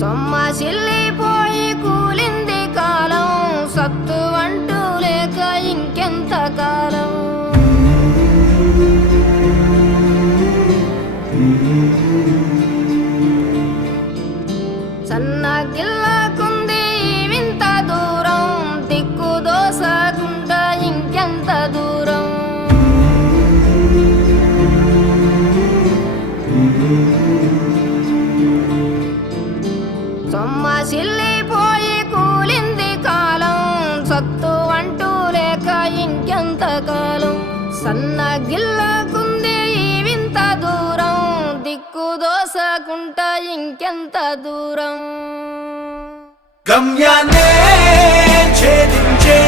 సొమ్మసిల్లిపోయి కూలింది కాలం, సత్తు అంటూ లేక ఇంకెంత కాలం. సన్నగిల్లకుంది వింత దూరం, దిక్కు దోసకుంటా ఇంకెంత దూరం. సొమ్మసిల్లిపోయి కూలింది కాలం, సత్తు అంటూ లేక ఇంకెంత కాలం. సన్నగిల్లకుంది వింత దూరం, దిక్కు దోసకుంటా ఇంకెంత దూరం. గమ్యాన్నే ఛేదించే